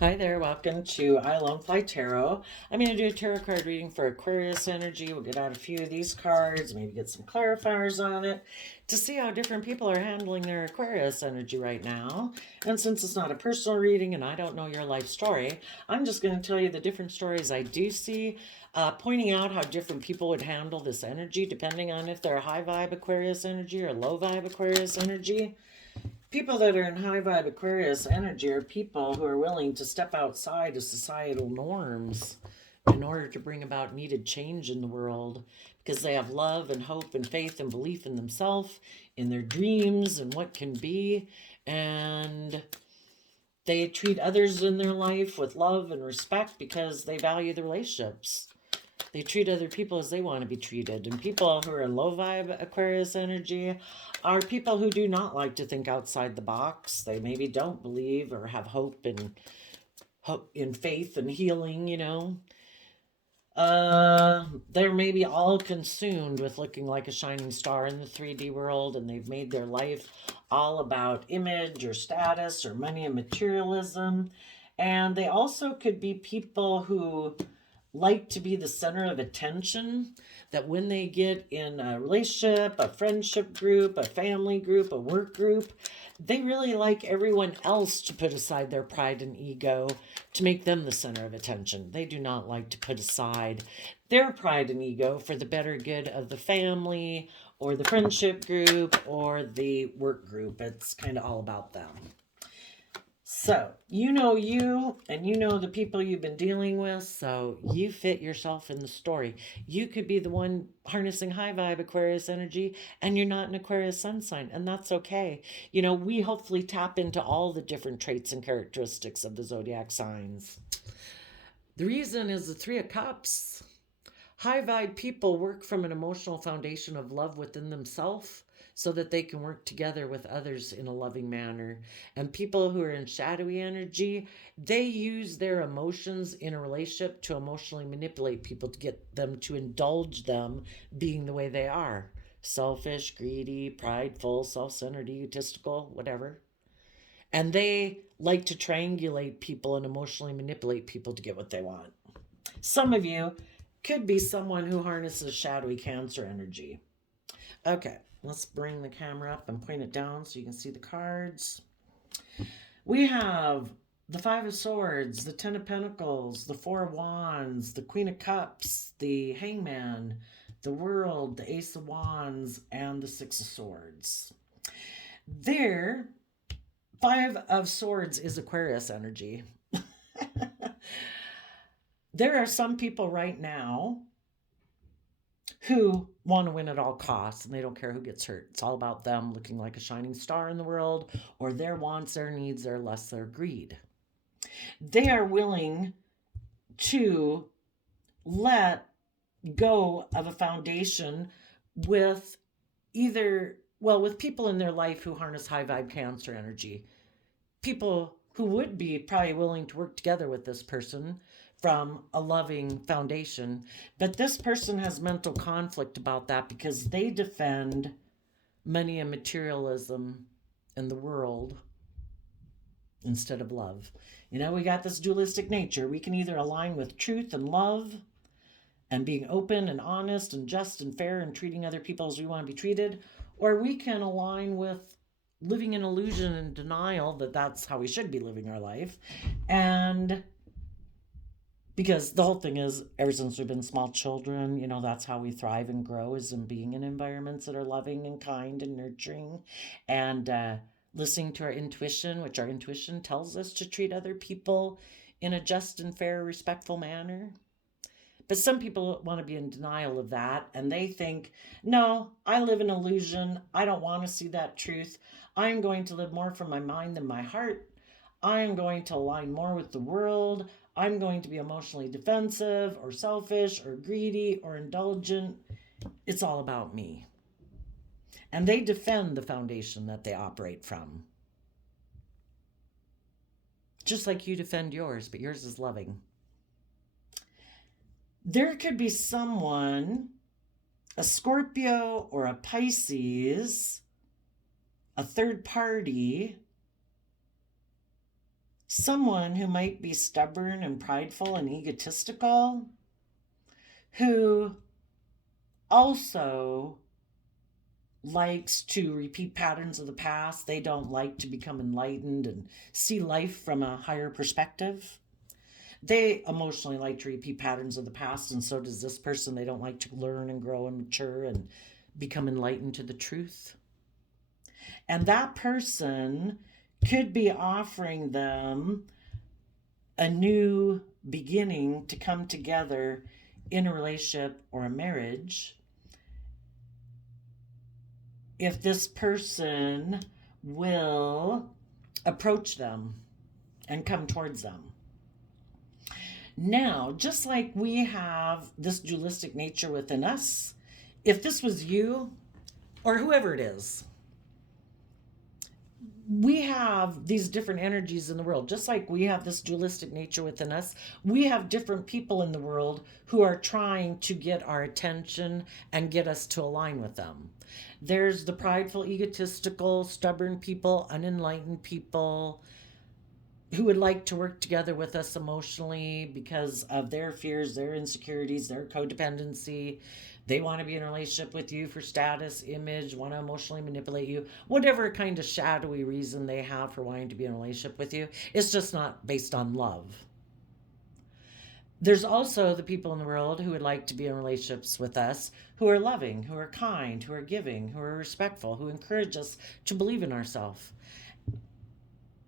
Hi there, welcome to I Lone Fly Tarot. I'm going to do a tarot card reading for Aquarius energy. We'll get out a few of these cards, maybe get some clarifiers on it to see how different people are handling their Aquarius energy right now. And since it's not a personal reading and I don't know your life story, I'm just going to tell you the different stories I do see, pointing out how different people would handle this energy depending on if they're a high vibe Aquarius energy or low vibe Aquarius energy. People that are in high vibe Aquarius energy are people who are willing to step outside of societal norms in order to bring about needed change in the world because they have love and hope and faith and belief in themselves, in their dreams and what can be. And they treat others in their life with love and respect because they value the relationships. They treat other people as they want to be treated. And people who are in low vibe Aquarius energy are people who do not like to think outside the box. They maybe don't believe or have hope in faith and healing. They're maybe all consumed with looking like a shining star in the 3D world, and they've made their life all about image or status or money and materialism. And they also could be people who like to be the center of attention, that when they get in a relationship, a friendship group, a family group, a work group, they really like everyone else to put aside their pride and ego to make them the center of attention. They do not like to put aside their pride and ego for the better good of the family or the friendship group or the work group. It's kind of all about them. So, you know you, and you know the people you've been dealing with, so you fit yourself in the story. You could be the one harnessing high vibe Aquarius energy, and you're not an Aquarius sun sign, and that's okay. We hopefully tap into all the different traits and characteristics of the zodiac signs. The reason is the Three of Cups. High vibe people work from an emotional foundation of love within themselves so that they can work together with others in a loving manner. And people who are in shadowy energy, they use their emotions in a relationship to emotionally manipulate people to get them to indulge them being the way they are: selfish, greedy, prideful, self centered, egotistical, whatever. And they like to triangulate people and emotionally manipulate people to get what they want. Some of you could be someone who harnesses shadowy Cancer energy. Okay, let's bring the camera up and point it down so you can see the cards. We have the Five of Swords, the Ten of Pentacles, the Four of Wands, the Queen of Cups, the Hangman, the World, the Ace of Wands, and the Six of Swords. There, Five of Swords is Aquarius energy. There are some people right now who want to win at all costs and they don't care who gets hurt. It's all about them looking like a shining star in the world, or their wants, their needs, their lusts, their greed. They are willing to let go of a foundation with with people in their life who harness high vibe Cancer energy. People who would be probably willing to work together with this person from a loving foundation. But this person has mental conflict about that because they defend money and materialism in the world instead of love. We got this dualistic nature. We can either align with truth and love and being open and honest and just and fair and treating other people as we want to be treated, or we can align with living in illusion and denial that that's how we should be living our life. And because the whole thing is, ever since we've been small children, that's how we thrive and grow, is in being in environments that are loving and kind and nurturing, and listening to our intuition, which our intuition tells us to treat other people in a just and fair, respectful manner. But some people want to be in denial of that, and they think, no, I live in illusion. I don't want to see that truth. I'm going to live more from my mind than my heart. I am going to align more with the world. I'm going to be emotionally defensive or selfish or greedy or indulgent. It's all about me. And they defend the foundation that they operate from. Just like you defend yours, but yours is loving. There could be someone, a Scorpio or a Pisces, a third party, someone who might be stubborn and prideful and egotistical, who also likes to repeat patterns of the past. They don't like to become enlightened and see life from a higher perspective. They emotionally like to repeat patterns of the past, and so does this person. They don't like to learn and grow and mature and become enlightened to the truth. And that person could be offering them a new beginning to come together in a relationship or a marriage if this person will approach them and come towards them. Now, just like we have this dualistic nature within us, if this was you or whoever it is, we have these different energies in the world. Just like we have this dualistic nature within us, we have different people in the world who are trying to get our attention and get us to align with them. There's the prideful, egotistical, stubborn people, unenlightened people who would like to work together with us emotionally because of their fears, their insecurities, their codependency. They want to be in a relationship with you for status, image, want to emotionally manipulate you, whatever kind of shadowy reason they have for wanting to be in a relationship with you. It's just not based on love. There's also the people in the world who would like to be in relationships with us, who are loving, who are kind, who are giving, who are respectful, who encourage us to believe in ourselves.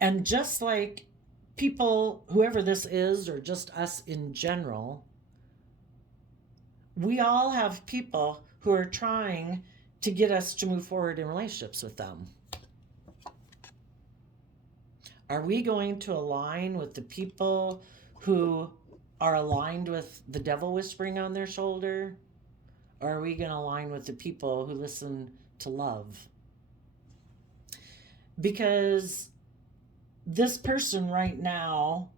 And just like people, whoever this is, or just us in general, we all have people who are trying to get us to move forward in relationships with them. Are we going to align with the people who are aligned with the devil whispering on their shoulder? Or are we going to align with the people who listen to love? Because this person right now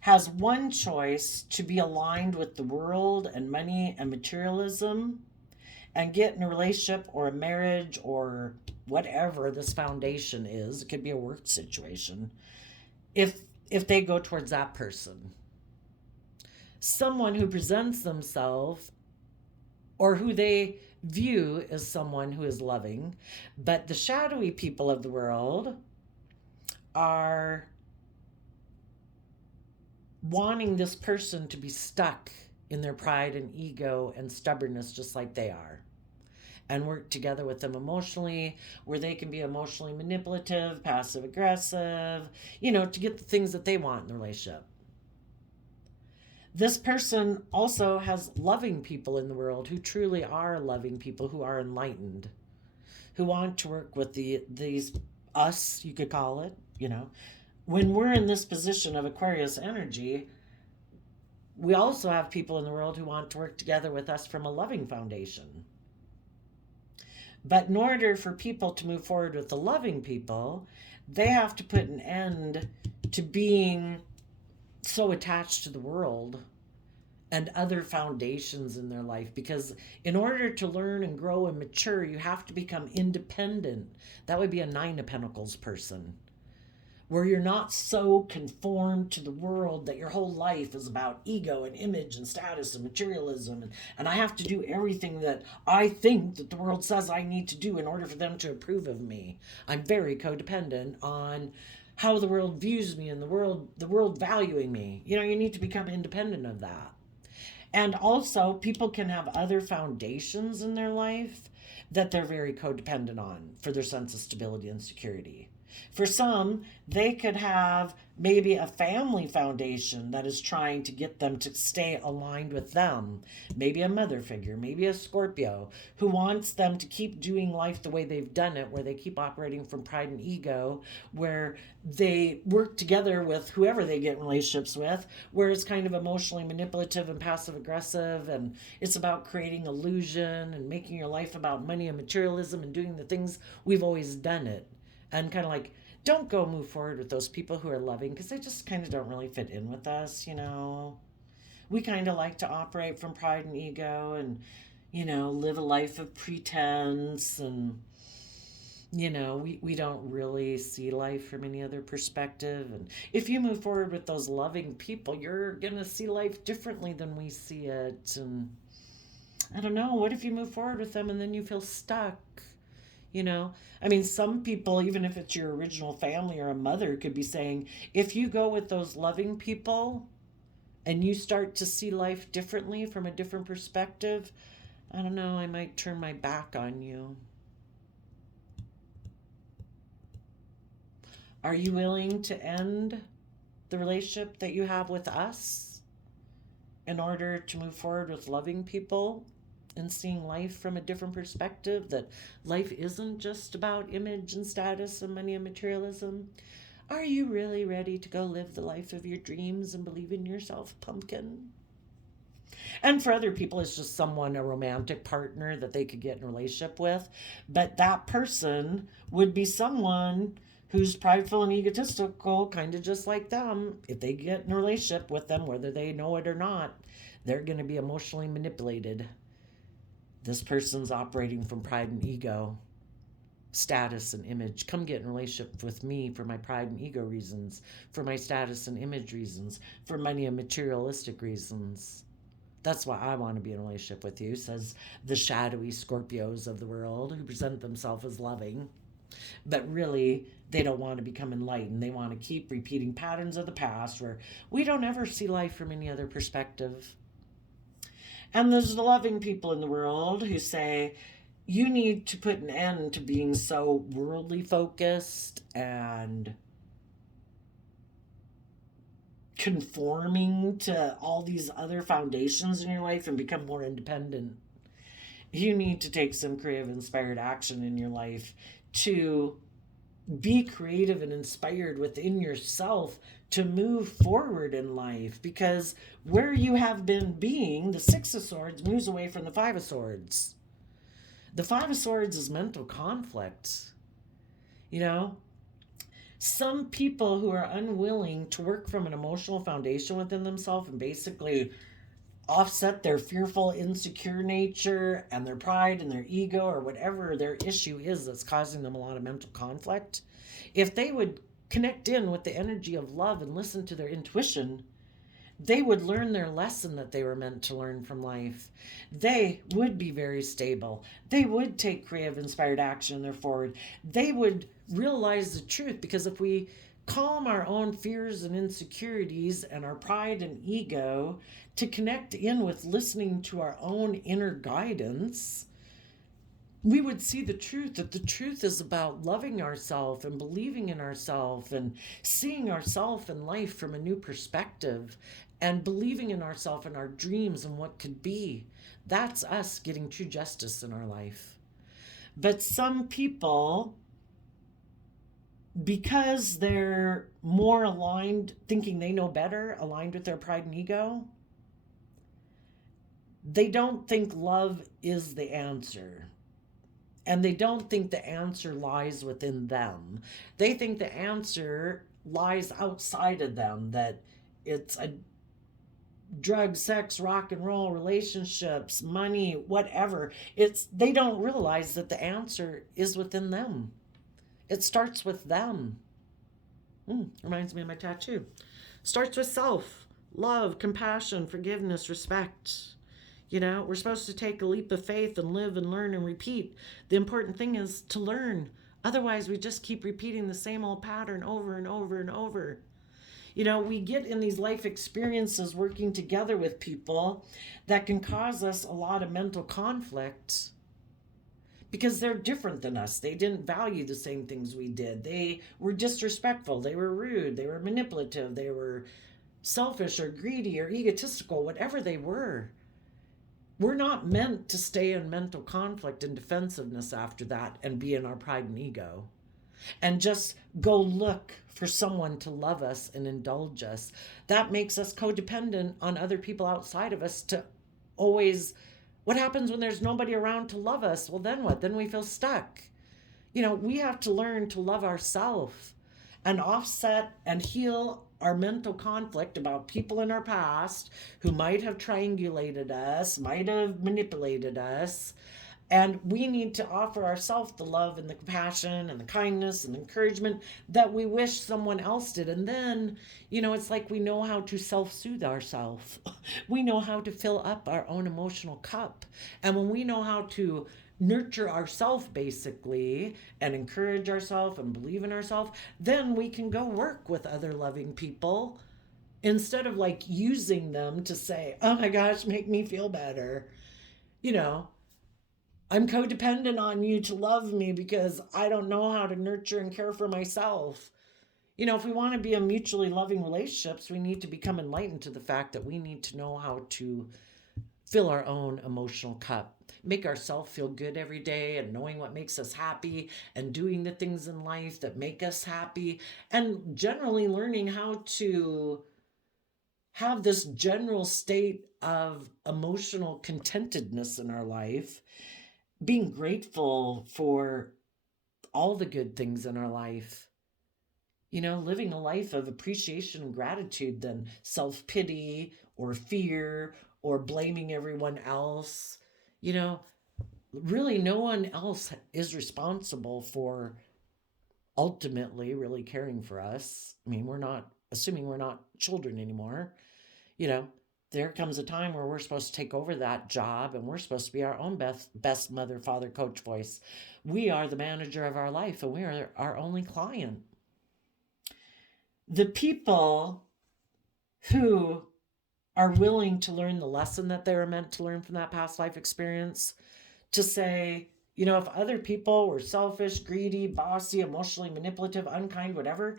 has one choice: to be aligned with the world and money and materialism and get in a relationship or a marriage or whatever this foundation is. It could be a work situation. If they go towards that person, someone who presents themselves or who they view as someone who is loving, but the shadowy people of the world are wanting this person to be stuck in their pride and ego and stubbornness just like they are, and work together with them emotionally, where they can be emotionally manipulative, passive aggressive, to get the things that they want in the relationship. This person also has loving people in the world who truly are loving people, who are enlightened, who want to work with these us, you could call it. When we're in this position of Aquarius energy, we also have people in the world who want to work together with us from a loving foundation. But in order for people to move forward with the loving people, they have to put an end to being so attached to the world and other foundations in their life. Because in order to learn and grow and mature, you have to become independent. That would be a Nine of Pentacles person, where you're not so conformed to the world that your whole life is about ego and image and status and materialism. And I have to do everything that I think that the world says I need to do in order for them to approve of me. I'm very codependent on how the world views me and the world valuing me. You need to become independent of that. And also, people can have other foundations in their life that they're very codependent on for their sense of stability and security. For some, they could have maybe a family foundation that is trying to get them to stay aligned with them. Maybe a mother figure, maybe a Scorpio, who wants them to keep doing life the way they've done it, where they keep operating from pride and ego, where they work together with whoever they get in relationships with, where it's kind of emotionally manipulative and passive aggressive, and it's about creating illusion and making your life about money and materialism and doing the things we've always done it. And kind of like, don't go move forward with those people who are loving, because they just kind of don't really fit in with us. We kind of like to operate from pride and ego and, live a life of pretense and, we don't really see life from any other perspective. And if you move forward with those loving people, you're going to see life differently than we see it. And I don't know, what if you move forward with them and then you feel stuck? You know, I mean, some people, even if it's your original family or a mother, could be saying, if you go with those loving people and you start to see life differently from a different perspective, I don't know, I might turn my back on you. Are you willing to end the relationship that you have with us in order to move forward with loving people and seeing life from a different perspective? That life isn't just about image and status and money and materialism. Are you really ready to go live the life of your dreams and believe in yourself, pumpkin? And for other people, it's just someone, a romantic partner that they could get in a relationship with. But that person would be someone who's prideful and egotistical, kind of just like them. If they get in a relationship with them, whether they know it or not, they're going to be emotionally manipulated. This person's operating from pride and ego, status and image. Come get in a relationship with me for my pride and ego reasons, for my status and image reasons, for money and materialistic reasons. That's why I want to be in a relationship with you, says the shadowy Scorpios of the world who present themselves as loving. But really, they don't want to become enlightened. They want to keep repeating patterns of the past where we don't ever see life from any other perspective. And there's the loving people in the world who say, you need to put an end to being so worldly focused and conforming to all these other foundations in your life and become more independent. You need to take some creative, inspired action in your life to be creative and inspired within yourself to move forward in life, because where you have been being, the Six of Swords moves away from the Five of Swords. The Five of Swords is mental conflict. Some people who are unwilling to work from an emotional foundation within themselves and basically offset their fearful, insecure nature and their pride and their ego or whatever their issue is that's causing them a lot of mental conflict, if they would connect in with the energy of love and listen to their intuition, they would learn their lesson that they were meant to learn from life. They would be very stable. They would take creative, inspired action in their forward. They would realize the truth, because if we calm our own fears and insecurities and our pride and ego to connect in with listening to our own inner guidance, we would see the truth, that the truth is about loving ourselves and believing in ourselves and seeing ourselves and life from a new perspective and believing in ourselves and our dreams and what could be. That's us getting true justice in our life. But some people, because they're more aligned, thinking they know better, aligned with their pride and ego, they don't think love is the answer. And they don't think the answer lies within them. They think the answer lies outside of them, that it's a drug, sex, rock and roll, relationships, money, whatever. They don't realize that the answer is within them. It starts with them. Reminds me of my tattoo. Starts with self, love, compassion, forgiveness, respect. We're supposed to take a leap of faith and live and learn and repeat. The important thing is to learn. Otherwise, we just keep repeating the same old pattern over and over and over. We get in these life experiences working together with people that can cause us a lot of mental conflict because they're different than us. They didn't value the same things we did. They were disrespectful. They were rude. They were manipulative. They were selfish or greedy or egotistical, whatever they were. We're not meant to stay in mental conflict and defensiveness after that and be in our pride and ego and just go look for someone to love us and indulge us. That makes us codependent on other people outside of us to always, what happens when there's nobody around to love us? Well, then what? Then we feel stuck. We have to learn to love ourselves and offset and heal our mental conflict about people in our past who might have triangulated us, might have manipulated us, And we need to offer ourselves the love and the compassion and the kindness and the encouragement that we wish someone else did. And then, it's like we know how to self soothe ourselves. We know how to fill up our own emotional cup. And when we know how to nurture ourselves basically and encourage ourselves and believe in ourselves, then we can go work with other loving people instead of like using them to say, oh my gosh, make me feel better. You know, I'm codependent on you to love me because I don't know how to nurture and care for myself. If we want to be in mutually loving relationships, we need to become enlightened to the fact that we need to know how to fill our own emotional cup, make ourselves feel good every day, and knowing what makes us happy, and doing the things in life that make us happy, and generally learning how to have this general state of emotional contentedness in our life, being grateful for all the good things in our life. Living a life of appreciation and gratitude than self pity or fear or blaming everyone else. You know, really, no one else is responsible for ultimately really caring for us. I mean, we're not, assuming we're not children anymore, you know, there comes a time where we're supposed to take over that job and we're supposed to be our own best mother, father, coach voice. We are the manager of our life and we are our only client. The people who are willing to learn the lesson that they were meant to learn from that past life experience, to say, if other people were selfish, greedy, bossy, emotionally manipulative, unkind, whatever,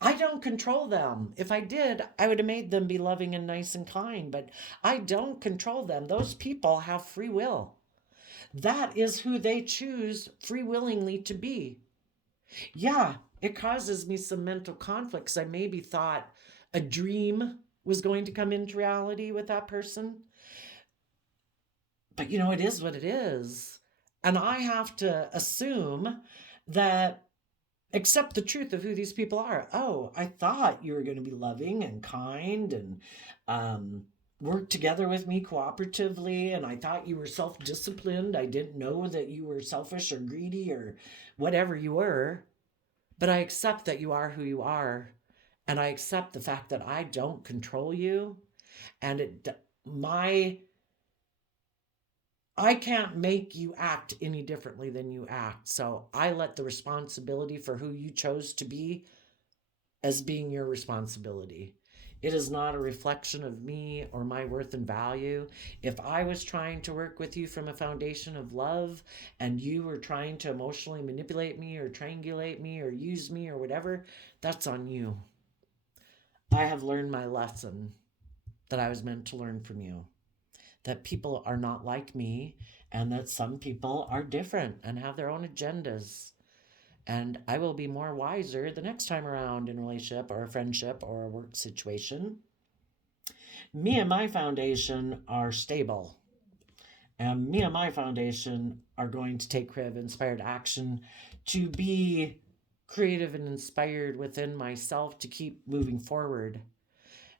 I don't control them. If I did, I would have made them be loving and nice and kind, but I don't control them. Those people have free will. That is who they choose free willingly to be. Yeah, it causes me some mental conflicts. I maybe thought a dream was going to come into reality with that person. But it is what it is. And I have to assume that, accept the truth of who these people are. Oh, I thought you were going to be loving and kind and work together with me cooperatively. And I thought you were self disciplined. I didn't know that you were selfish or greedy or whatever you were. But I accept that you are who you are. And I accept the fact that I don't control you. And I can't make you act any differently than you act. So I let the responsibility for who you chose to be as being your responsibility. It is not a reflection of me or my worth and value. If I was trying to work with you from a foundation of love and you were trying to emotionally manipulate me or triangulate me or use me or whatever, that's on you. I have learned my lesson that I was meant to learn from you. That people are not like me and that some people are different and have their own agendas. And I will be more wiser the next time around in a relationship or a friendship or a work situation. Me and my foundation are stable. And me and my foundation are going to take creative, inspired action to be creative and inspired within myself to keep moving forward.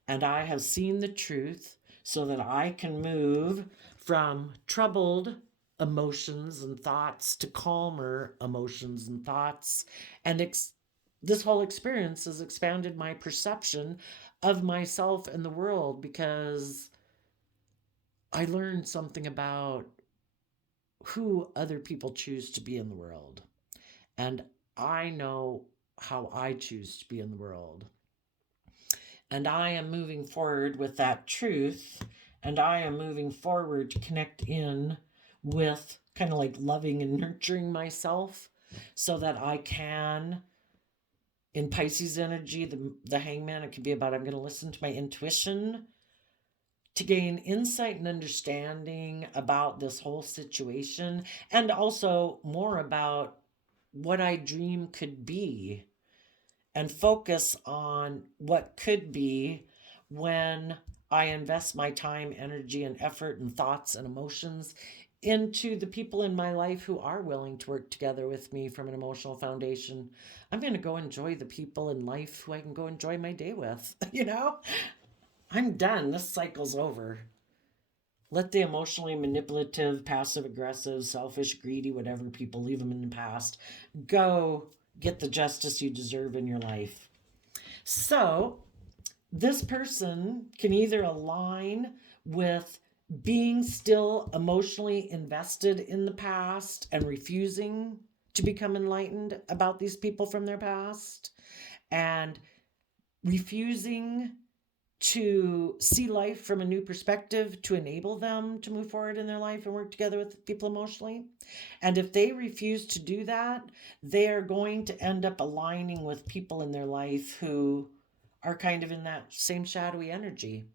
And I have seen the truth so that I can move from troubled emotions and thoughts to calmer emotions and thoughts. And this whole experience has expanded my perception of myself and the world because I learned something about who other people choose to be in the world. And I know how I choose to be in the world. And I am moving forward with that truth. And I am moving forward to connect in with kind of like loving and nurturing myself so that I can, in Pisces energy, the hangman, it could be about I'm going to listen to my intuition to gain insight and understanding about this whole situation and also more about what I dream could be and focus on what could be when I invest my time, energy, and effort and thoughts and emotions into the people in my life who are willing to work together with me from an emotional foundation. I'm going to go enjoy the people in life who I can go enjoy my day with, I'm done. This cycle's over. Let the emotionally manipulative, passive aggressive, selfish, greedy, whatever people, leave them in the past. Go get the justice you deserve in your life. So, this person can either align with being still emotionally invested in the past and refusing to become enlightened about these people from their past, and refusing to see life from a new perspective to enable them to move forward in their life and work together with people emotionally. And if they refuse to do that, they are going to end up aligning with people in their life who are kind of in that same shadowy energy.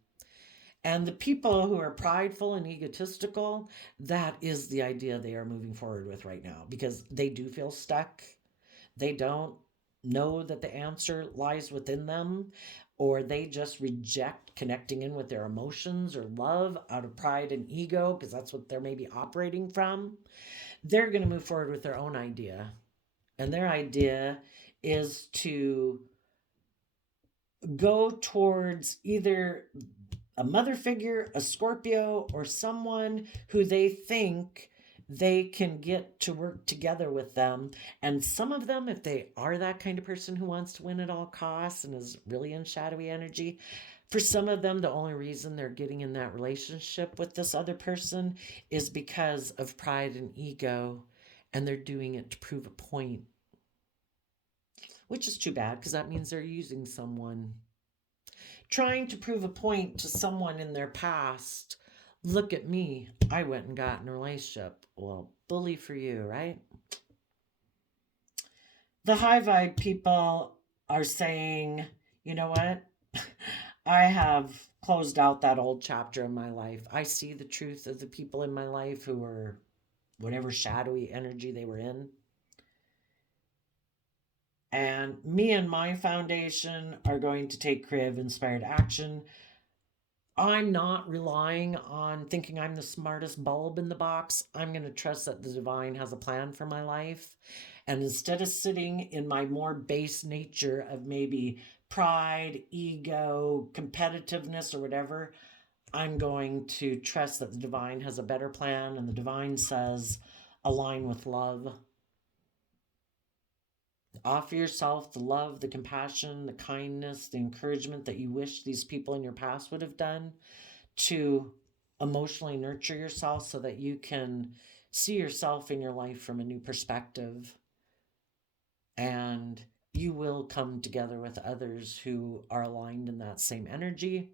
And the people who are prideful and egotistical, that is the idea they are moving forward with right now, because they do feel stuck. They don't know that the answer lies within them, or they just reject connecting in with their emotions or love out of pride and ego, because that's what they're maybe operating from. They're going to move forward with their own idea. And their idea is to go towards either a mother figure, a Scorpio, or someone who they think they can get to work together with them. And some of them, if they are that kind of person who wants to win at all costs and is really in shadowy energy, for some of them, the only reason they're getting in that relationship with this other person is because of pride and ego, and they're doing it to prove a point, which is too bad, because that means they're using someone. Trying to prove a point to someone in their past. Look at me. I went and got in a relationship. Well, bully for you, right? The high vibe people are saying, you know what? I have closed out that old chapter in my life. I see the truth of the people in my life who were whatever shadowy energy they were in. And me and my foundation are going to take creative inspired action. I'm not relying on thinking I'm the smartest bulb in the box. I'm going to trust that the divine has a plan for my life. And instead of sitting in my more base nature of maybe pride, ego, competitiveness, or whatever, I'm going to trust that the divine has a better plan. And the divine says, align with love. Offer yourself the love, the compassion, the kindness, the encouragement that you wish these people in your past would have done, to emotionally nurture yourself so that you can see yourself in your life from a new perspective. And you will come together with others who are aligned in that same energy.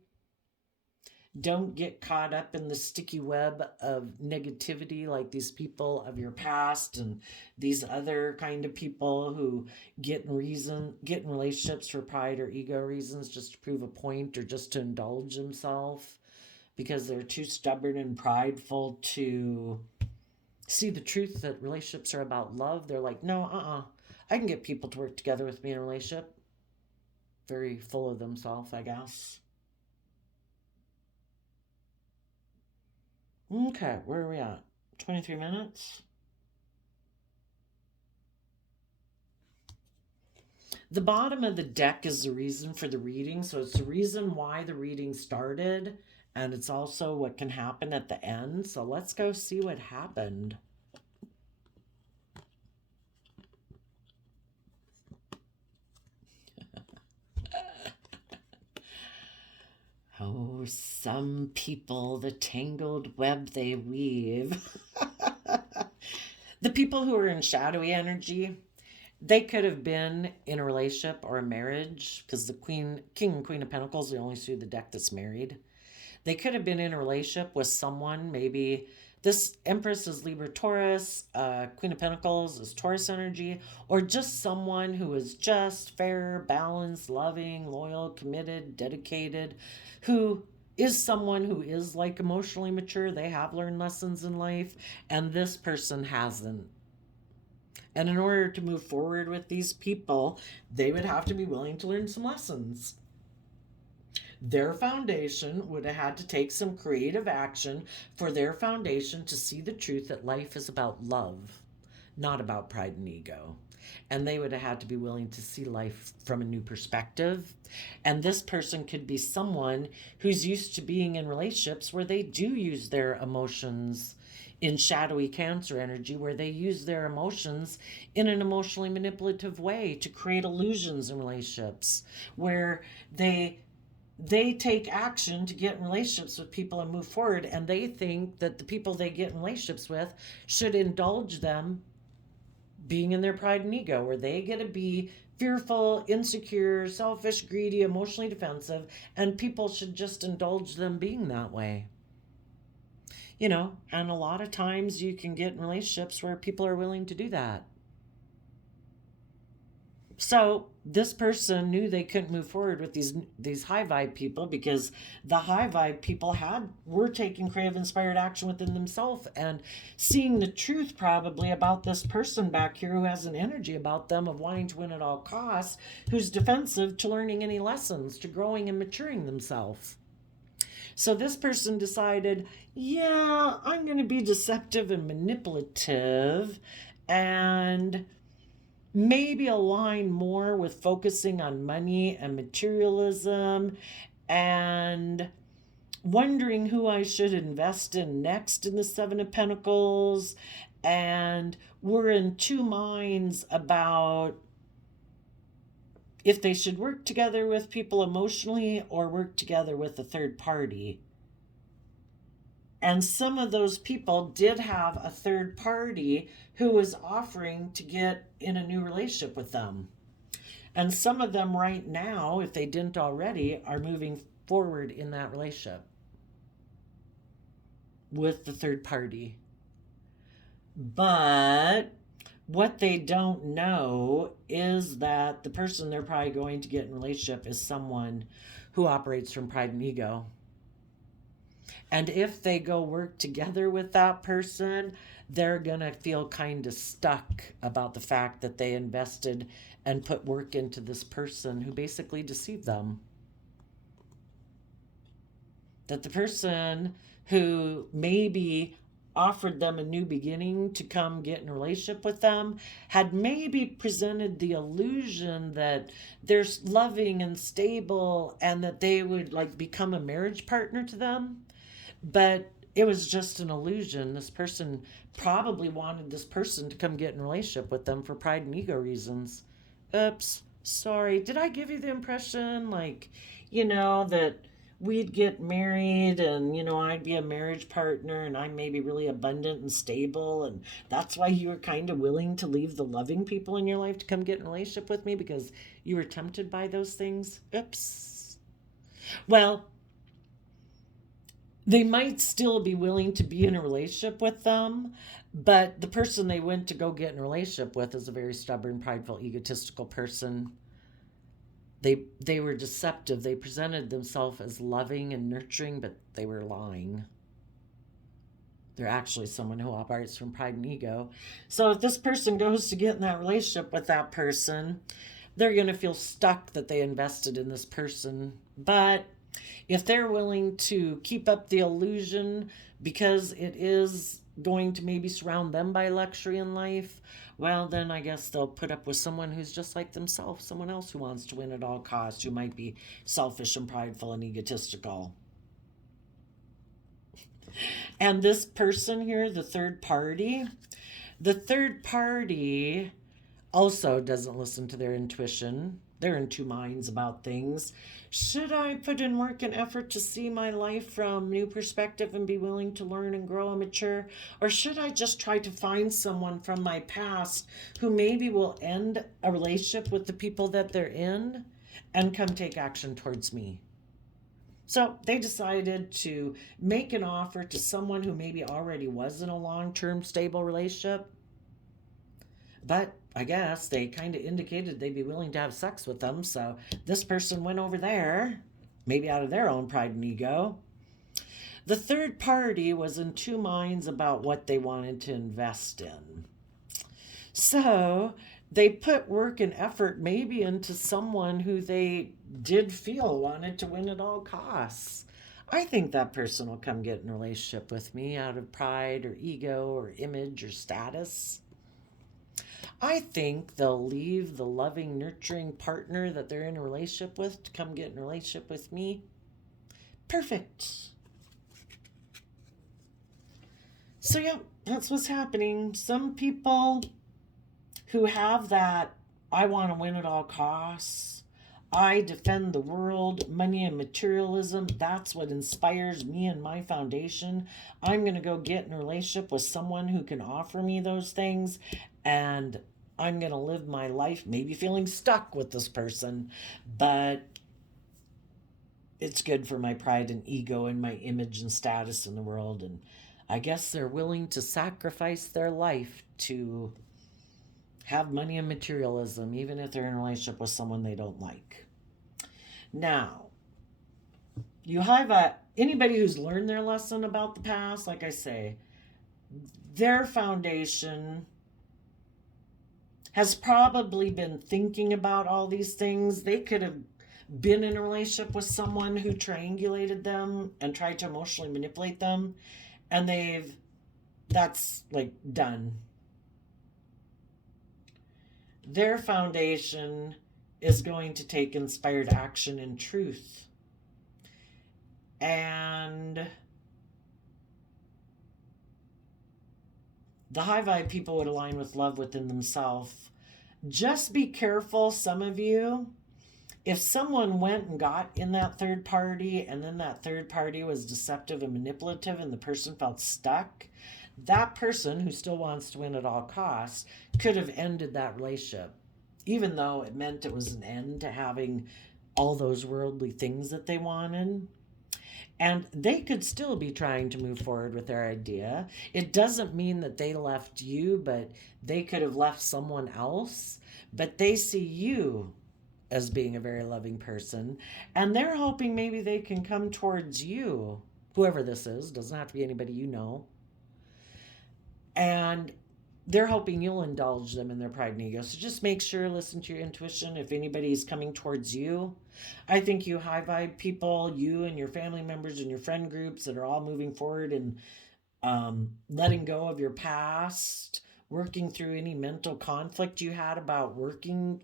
Don't get caught up in the sticky web of negativity like these people of your past and these other kind of people who get in relationships for pride or ego reasons, just to prove a point or just to indulge themselves, because they're too stubborn and prideful to see the truth that relationships are about love. They're like, no, I can get people to work together with me in a relationship. Very full of themselves, I guess. Okay, where are we at? 23 minutes? The bottom of the deck is the reason for the reading. So it's the reason why the reading started, and it's also what can happen at the end. So let's go see what happened. Oh, some people, the tangled web they weave. The people who are in shadowy energy, they could have been in a relationship or a marriage, because the king and queen of pentacles, they only see the deck that's married. They could have been in a relationship with someone, maybe this Empress is Libra Taurus, Queen of Pentacles is Taurus energy, or just someone who is just fair, balanced, loving, loyal, committed, dedicated, who is someone who is like emotionally mature. They have learned lessons in life, and this person hasn't. And in order to move forward with these people, they would have to be willing to learn some lessons. Their foundation would have had to take some creative action for their foundation to see the truth that life is about love, not about pride and ego. and they would have had to be willing to see life from a new perspective. And this person could be someone who's used to being in relationships where they do use their emotions in shadowy Cancer energy, where they use their emotions in an emotionally manipulative way to create illusions in relationships, where they take action to get in relationships with people and move forward, and they think that the people they get in relationships with should indulge them being in their pride and ego, where they get to be fearful, insecure, selfish, greedy, emotionally defensive, and people should just indulge them being that way. And a lot of times you can get in relationships where people are willing to do that. So this person knew they couldn't move forward with these high vibe people, because the high vibe people were taking creative inspired action within themselves and seeing the truth probably about this person back here who has an energy about them of wanting to win at all costs, who's defensive to learning any lessons, to growing and maturing themselves. So this person decided, yeah, I'm going to be deceptive and manipulative and maybe align more with focusing on money and materialism and wondering who I should invest in next in the Seven of Pentacles. And we're in two minds about if they should work together with people emotionally or work together with a third party. And some of those people did have a third party who was offering to get in a new relationship with them. And some of them right now, if they didn't already, are moving forward in that relationship with the third party. But what they don't know is that the person they're probably going to get in a relationship is someone who operates from pride and ego. And if they go work together with that person, they're going to feel kind of stuck about the fact that they invested and put work into this person who basically deceived them. That the person who maybe offered them a new beginning to come get in a relationship with them had maybe presented the illusion that they're loving and stable and that they would become a marriage partner to them. But it was just an illusion. This person probably wanted this person to come get in a relationship with them for pride and ego reasons. Oops, sorry. Did I give you the impression that we'd get married and, I'd be a marriage partner and I'm maybe really abundant and stable, and that's why you were kind of willing to leave the loving people in your life to come get in a relationship with me, because you were tempted by those things? Oops. Well, they might still be willing to be in a relationship with them, but the person they went to go get in a relationship with is a very stubborn, prideful, egotistical person. They were deceptive. They presented themselves as loving and nurturing, but they were lying. They're actually someone who operates from pride and ego. So if this person goes to get in that relationship with that person, they're going to feel stuck that they invested in this person. But if they're willing to keep up the illusion because it is going to maybe surround them by luxury in life, well, then I guess they'll put up with someone who's just like themselves, someone else who wants to win at all costs, who might be selfish and prideful and egotistical. And this person here, the third party also doesn't listen to their intuition. They're in two minds about things. Should I put in work and effort to see my life from a new perspective and be willing to learn and grow and mature? Or should I just try to find someone from my past who maybe will end a relationship with the people that they're in and come take action towards me? So they decided to make an offer to someone who maybe already was in a long-term stable relationship. But I guess they kind of indicated they'd be willing to have sex with them. So this person went over there, maybe out of their own pride and ego. The third party was in two minds about what they wanted to invest in. So they put work and effort maybe into someone who they did feel wanted to win at all costs. I think that person will come get in a relationship with me out of pride or ego or image or status. I think they'll leave the loving, nurturing partner that they're in a relationship with to come get in a relationship with me. Perfect. So, yeah, that's what's happening. Some people who have that, I want to win at all costs, I defend the world, money and materialism, that's what inspires me and my foundation. I'm going to go get in a relationship with someone who can offer me those things, and I'm going to live my life maybe feeling stuck with this person, but it's good for my pride and ego and my image and status in the world. And I guess they're willing to sacrifice their life to have money and materialism, even if they're in a relationship with someone they don't like. Now, you have anybody who's learned their lesson about the past, like I say, their foundation has probably been thinking about all these things. They could have been in a relationship with someone who triangulated them and tried to emotionally manipulate them, and that's like done. Their foundation is going to take inspired action and truth. And the high vibe people would align with love within themselves. Just be careful, some of you. If someone went and got in that third party and then that third party was deceptive and manipulative and the person felt stuck, that person who still wants to win at all costs could have ended that relationship, even though it meant it was an end to having all those worldly things that they wanted. And they could still be trying to move forward with their idea. It doesn't mean that they left you, but they could have left someone else. But they see you as being a very loving person, and they're hoping maybe they can come towards you, whoever this is, doesn't have to be anybody you know, and they're hoping you'll indulge them in their pride and ego. So just make sure, listen to your intuition if anybody's coming towards you. I think you high vibe people, you and your family members and your friend groups that are all moving forward and letting go of your past, working through any mental conflict you had about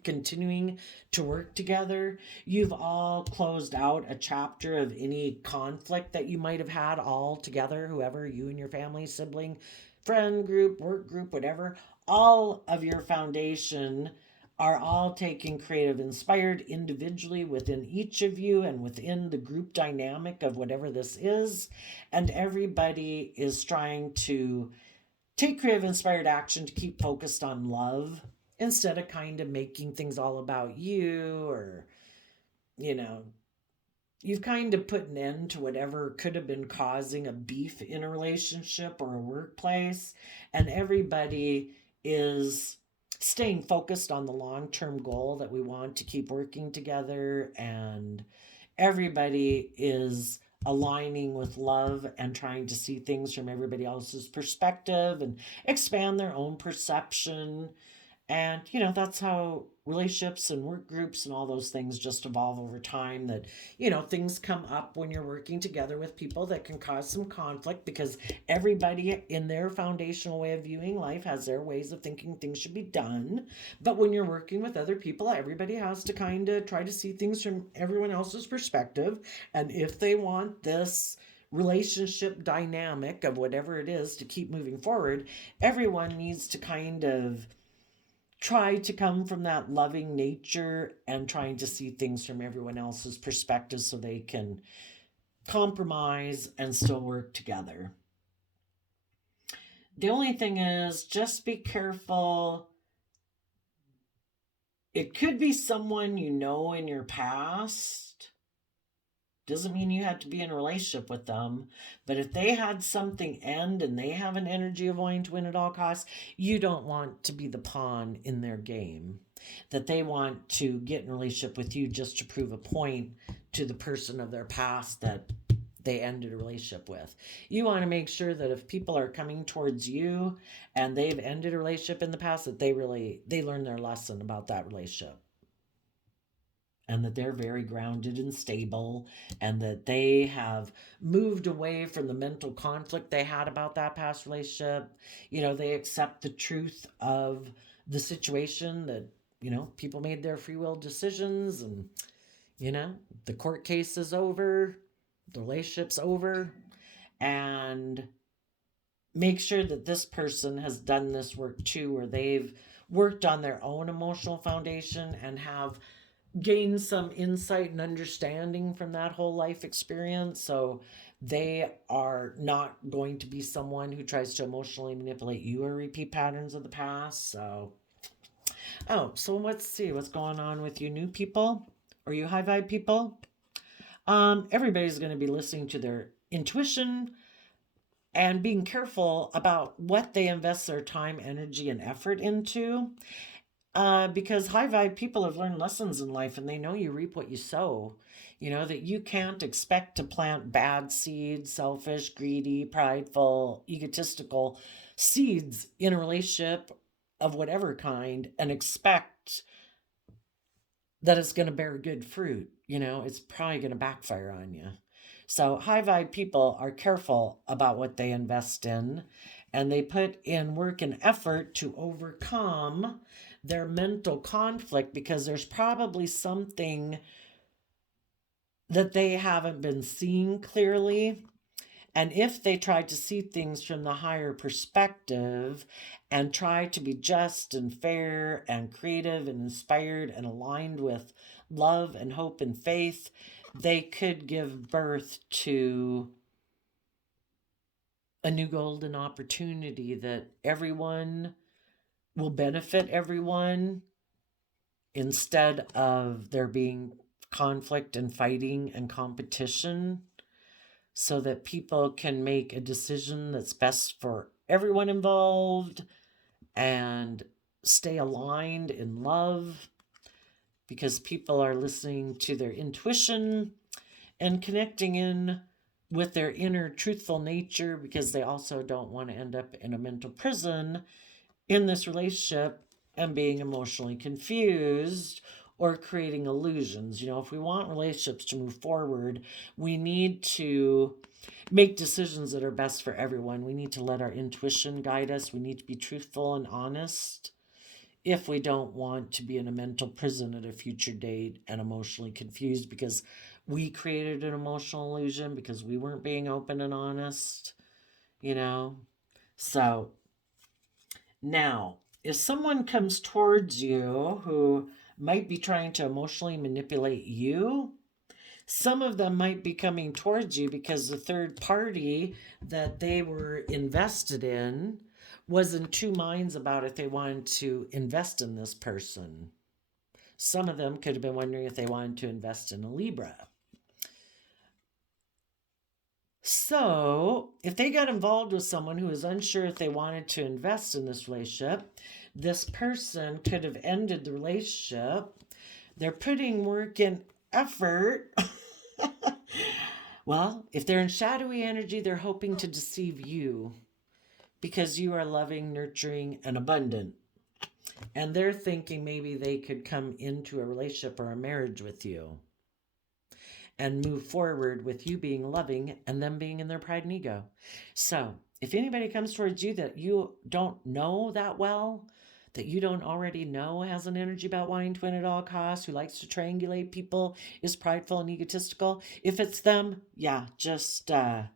continuing to work together. You've all closed out a chapter of any conflict that you might have had all together, whoever, you and your family, sibling, friend group, work group, whatever. All of your foundation are all taking creative, inspired individually within each of you and within the group dynamic of whatever this is. And everybody is trying to take creative, inspired action to keep focused on love instead of kind of making things all about you, or, you've kind of put an end to whatever could have been causing a beef in a relationship or a workplace. And everybody is staying focused on the long-term goal that we want to keep working together. And everybody is aligning with love and trying to see things from everybody else's perspective and expand their own perception. And, that's how relationships and work groups and all those things just evolve over time. That, things come up when you're working together with people that can cause some conflict, because everybody in their foundational way of viewing life has their ways of thinking things should be done. But when you're working with other people, everybody has to kind of try to see things from everyone else's perspective. And if they want this relationship dynamic of whatever it is to keep moving forward, everyone needs to kind of try to come from that loving nature and trying to see things from everyone else's perspective so they can compromise and still work together. The only thing is, just be careful. It could be someone you know in your past. Doesn't mean you have to be in a relationship with them. But if they had something end and they have an energy of wanting to win at all costs, you don't want to be the pawn in their game. That they want to get in a relationship with you just to prove a point to the person of their past that they ended a relationship with. You want to make sure that if people are coming towards you and they've ended a relationship in the past, that they learn their lesson about that relationship. And that they're very grounded and stable, and that they have moved away from the mental conflict they had about that past relationship. They accept the truth of the situation that, people made their free will decisions, and, the court case is over, the relationship's over, and make sure that this person has done this work too, where they've worked on their own emotional foundation and have gained some insight and understanding from that whole life experience. So they are not going to be someone who tries to emotionally manipulate you or repeat patterns of the past. So let's see what's going on with you new people or you high vibe people. Everybody's going to be listening to their intuition and being careful about what they invest their time, energy, and effort into. Because high vibe people have learned lessons in life, and they know you reap what you sow. That you can't expect to plant bad seeds, selfish, greedy, prideful, egotistical seeds in a relationship of whatever kind and expect that it's going to bear good fruit. It's probably going to backfire on you. So high vibe people are careful about what they invest in, and they put in work and effort to overcome their mental conflict, because there's probably something that they haven't been seeing clearly. And if they try to see things from the higher perspective and try to be just and fair and creative and inspired and aligned with love and hope and faith, they could give birth to a new golden opportunity that everyone will benefit everyone, instead of there being conflict and fighting and competition, so that people can make a decision that's best for everyone involved and stay aligned in love, because people are listening to their intuition and connecting in with their inner truthful nature, because they also don't want to end up in a mental prison in this relationship and being emotionally confused or creating illusions. If we want relationships to move forward, we need to make decisions that are best for everyone. We need to let our intuition guide us. We need to be truthful and honest if we don't want to be in a mental prison at a future date and emotionally confused because we created an emotional illusion because we weren't being open and honest. So now, if someone comes towards you who might be trying to emotionally manipulate you, some of them might be coming towards you because the third party that they were invested in was in two minds about if they wanted to invest in this person. Some of them could have been wondering if they wanted to invest in a Libra. So, if they got involved with someone who was unsure if they wanted to invest in this relationship, this person could have ended the relationship. They're putting work and effort. Well, if they're in shadowy energy, they're hoping to deceive you because you are loving, nurturing, and abundant. And they're thinking maybe they could come into a relationship or a marriage with you and move forward with you being loving and them being in their pride and ego. So if anybody comes towards you that you don't know that well, that you don't already know has an energy about wanting to win at all costs, who likes to triangulate people, is prideful and egotistical, if it's them, just turn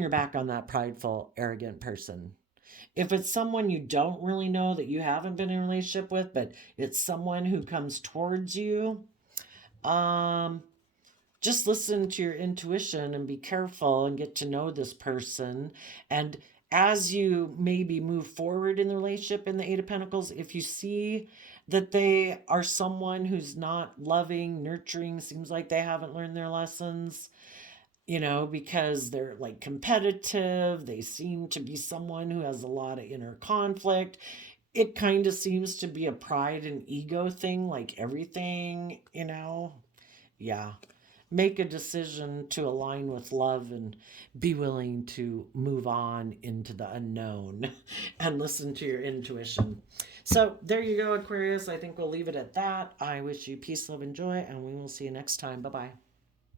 your back on that prideful, arrogant person. If it's someone you don't really know that you haven't been in a relationship with, but it's someone who comes towards you, just listen to your intuition and be careful and get to know this person. And as you maybe move forward in the relationship in the Eight of Pentacles, if you see that they are someone who's not loving, nurturing, seems like they haven't learned their lessons, because they're like competitive, they seem to be someone who has a lot of inner conflict. It kind of seems to be a pride and ego thing, like everything, Make a decision to align with love and be willing to move on into the unknown and listen to your intuition. So there you go, Aquarius. I think we'll leave it at that. I wish you peace, love, and joy, and we will see you next time. Bye-bye.